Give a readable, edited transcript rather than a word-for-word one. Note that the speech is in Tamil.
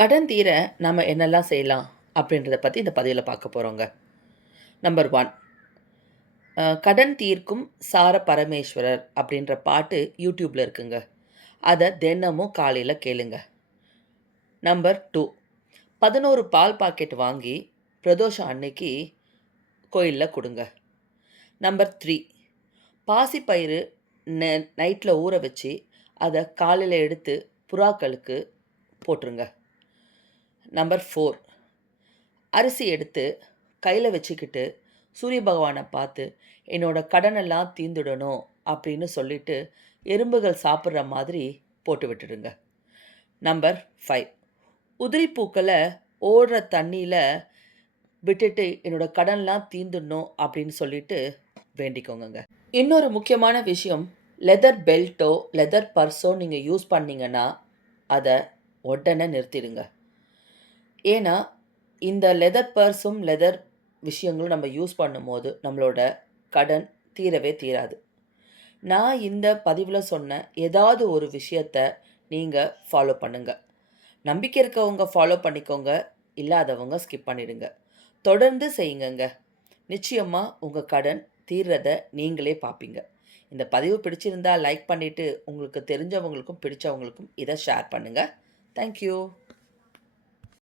கடன் தீர நம்ம என்னெல்லாம் செய்யலாம் அப்படின்றத பற்றி இந்த பதிவில் பார்க்க போகிறோங்க. நம்பர் 1, கடன் தீர்க்கும் சார பரமேஸ்வரர் அப்படின்ற பாட்டு யூடியூப்பில் இருக்குங்க. அதை தினமும் காலையில் கேளுங்க. நம்பர் 2, 11 பால் பாக்கெட் வாங்கி பிரதோஷம் அன்னைக்கு கோயிலில் கொடுங்க. நம்பர் 3, பாசிப்பயிறு நைட்டில் ஊற வச்சு அதை காலையில் எடுத்து புறாக்களுக்கு போட்டுருங்க. நம்பர் 4, அரிசி எடுத்து கையில் வச்சுக்கிட்டு சூரிய பகவானை பார்த்து என்னோடய கடனெல்லாம் தீர்ந்துடணும் அப்படின்னு சொல்லிட்டு எறும்புகள் சாப்பிட்ற மாதிரி போட்டு விட்டுடுங்க. நம்பர் 5, உதிரி பூக்களை ஓடுற தண்ணியில் விட்டுட்டு என்னோடய கடன்லாம் தீர்ந்துடணும் அப்படின்னு சொல்லிட்டு வேண்டிக்கோங்க. இன்னொரு முக்கியமான விஷயம், லெதர் பெல்ட்டோ லெதர் பர்ஸோ நீங்கள் யூஸ் பண்ணிங்கன்னா அதை உடனே நிறுத்திடுங்க. ஏன்னா இந்த லெதர் பர்ஸும் லெதர் விஷயங்களும் நம்ம யூஸ் பண்ணும்போது நம்மளோட கடன் தீரவே தீராது. நான் இந்த பதிவில் சொன்ன ஏதாவது ஒரு விஷயத்தை நீங்கள் ஃபாலோ பண்ணுங்கள். நம்பிக்கை இருக்கவங்க ஃபாலோ பண்ணிக்கோங்க, இல்லாதவங்க ஸ்கிப் பண்ணிடுங்க. தொடர்ந்து செய்யுங்கங்க. நிச்சயமாக உங்கள் கடன் தீர்றதை நீங்களே பார்ப்பீங்க. இந்த பதிவு பிடிச்சிருந்தால் லைக் பண்ணிவிட்டு உங்களுக்கு தெரிஞ்சவங்களுக்கும் பிடிச்சவங்களுக்கும் இதை ஷேர் பண்ணுங்கள். தேங்க்யூ.